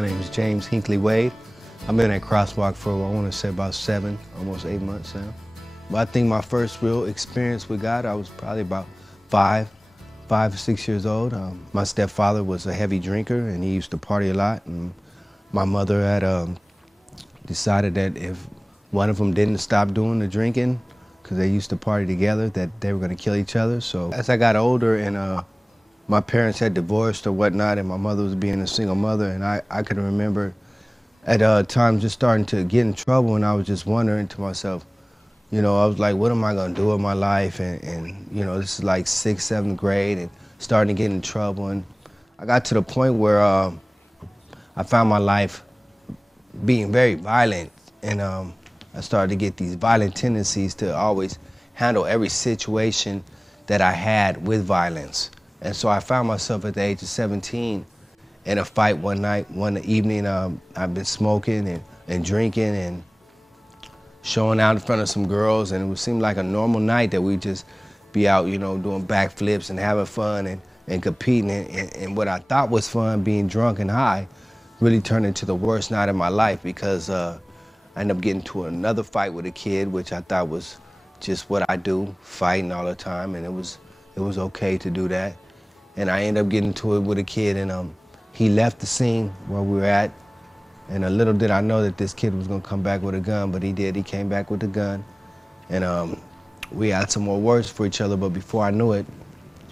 My name is James Hinckley Wade. I've been at CrossWalk for, I want to say about 7, almost 8 months now. But I think my first real experience with God, I was probably about 5 or 6 years old. My stepfather was a heavy drinker and he used to party a lot. And my mother had decided that if one of them didn't stop doing the drinking, because they used to party together, that they were going to kill each other. So as I got older and my parents had divorced or whatnot, and my mother was being a single mother, and I could remember at times just starting to get in trouble, and I was just wondering to myself, you know, I was like, what am I going to do with my life? And you know, this is like 6th, 7th grade and starting to get in trouble. And I got to the point where I found my life being very violent, and I started to get these violent tendencies to always handle every situation that I had with violence. And so I found myself at the age of 17 in a fight one evening. I've been smoking and drinking and showing out in front of some girls, and it would seem like a normal night that we'd just be out, you know, doing backflips and having fun and competing. And what I thought was fun, being drunk and high, really turned into the worst night of my life, because I ended up getting to another fight with a kid, which I thought was just what I do, fighting all the time, and it was okay to do that. And I ended up getting to it with a kid, and he left the scene where we were at, and little did I know that this kid was gonna come back with a gun, but he did. He came back with the gun, and we had some more words for each other, but before I knew it,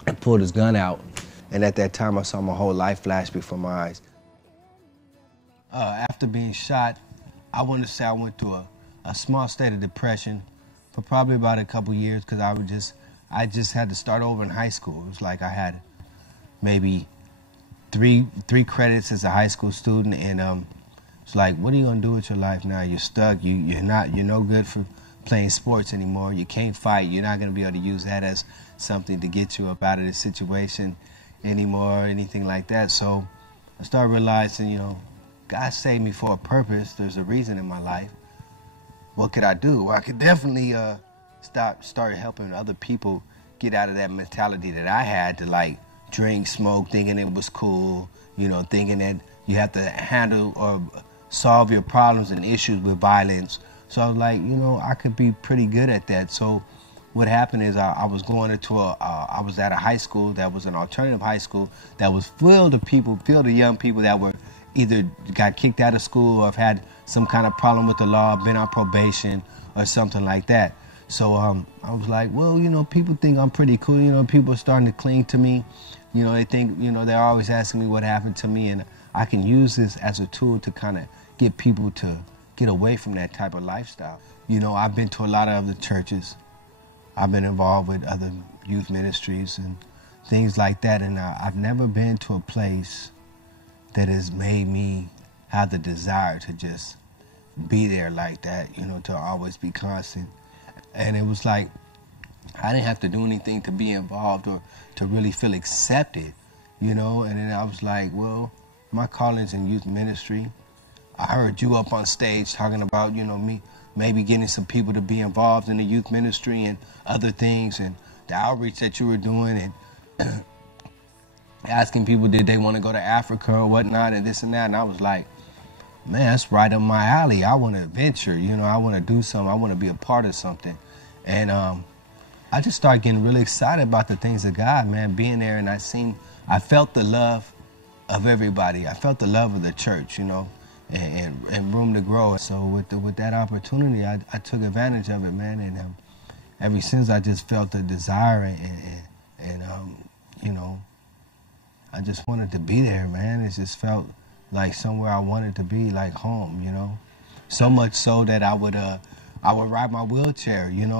I pulled his gun out, and at that time I saw my whole life flash before my eyes. After being shot, I want to say I went through a small state of depression for probably about a couple years, because I just had to start over in high school. It was like I had maybe three credits as a high school student, and it's like, what are you gonna do with your life now? You're stuck. You're no good for playing sports anymore. You can't fight. You're not gonna be able to use that as something to get you up out of this situation anymore or anything like that. So I started realizing, you know, God saved me for a purpose. There's a reason in my life. What could I do? Well, I could definitely start helping other people get out of that mentality that I had to, like, drink, smoke, thinking it was cool, you know, thinking that you have to handle or solve your problems and issues with violence. So I was like, you know, I could be pretty good at that. So what happened is I was going into I was at a high school that was an alternative high school that was filled of young people that were either got kicked out of school or have had some kind of problem with the law, been on probation or something like that. So I was like, well, you know, people think I'm pretty cool. You know, people are starting to cling to me. You know, they think, you know, they're always asking me what happened to me, and I can use this as a tool to kind of get people to get away from that type of lifestyle. You know, I've been to a lot of other churches. I've been involved with other youth ministries and things like that, and I've never been to a place that has made me have the desire to just be there like that, you know, to always be constant. And it was like, I didn't have to do anything to be involved or to really feel accepted, you know. And then I was like, well, my calling's in youth ministry. I heard you up on stage talking about, you know, me maybe getting some people to be involved in the youth ministry and other things, and the outreach that you were doing, and asking people did they want to go to Africa or whatnot and this and that. And I was like, man, that's right up my alley. I want to venture, you know, I want to do something. I want to be a part of something. And I just started getting really excited about the things of God, man, being there. And I felt the love of everybody. I felt the love of the church, you know, and room to grow. So with that opportunity, I took advantage of it, man. And ever since, I just felt the desire and you know, I just wanted to be there, man. It just felt like somewhere I wanted to be, like home, you know. So much so that I would ride my wheelchair. You know,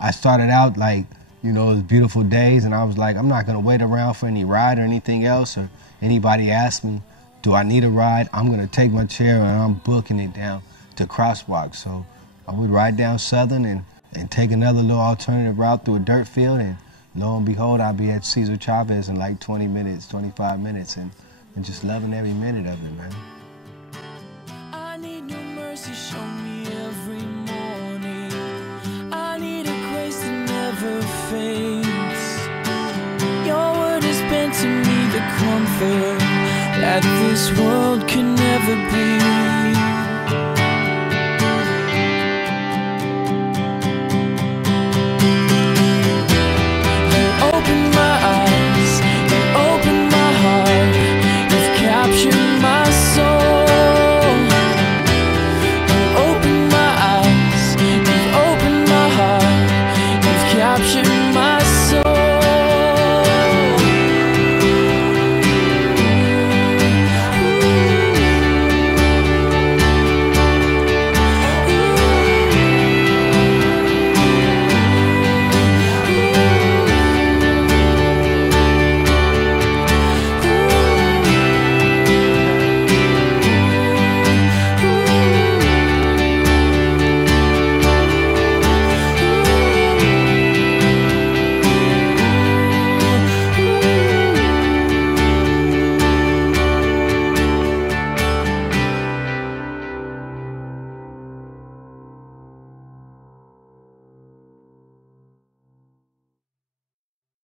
I started out like, you know, it was beautiful days, and I was like, I'm not gonna wait around for any ride or anything else, or anybody ask me, do I need a ride? I'm gonna take my chair and I'm booking it down to CrossWalk. So I would ride down Southern and take another little alternative route through a dirt field, and lo and behold, I'll be at Cesar Chavez in like 20 minutes, 25 minutes, and just loving every minute of it, man. I need your mercy, show me every morning. I need a grace that never fades. Your word has been to me the comfort that this world can never be